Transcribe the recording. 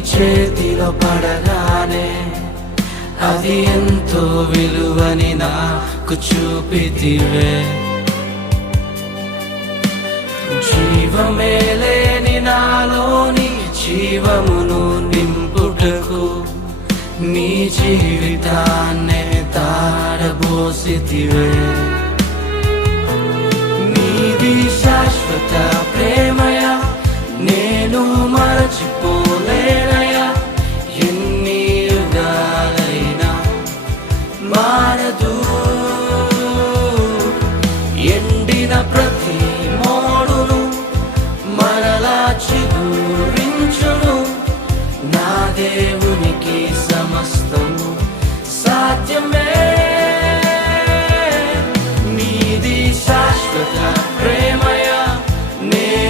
చేతిలో పడగానే అది ఎంతో విలువని నాకు చూపితివే. జీవమే లేని నాలోని జీవమును నింపుటకు నీ జీవితాన్నే తారబోసితివే. నీది శాశ్వత ప్రేమయా, నేను మరచిపోలేనయా. ఎన్ని యుగాలైనా మారదు. ఎండిన ప్రతి మోడును మరలా చిగురించును. నా దేవునికి సమస్త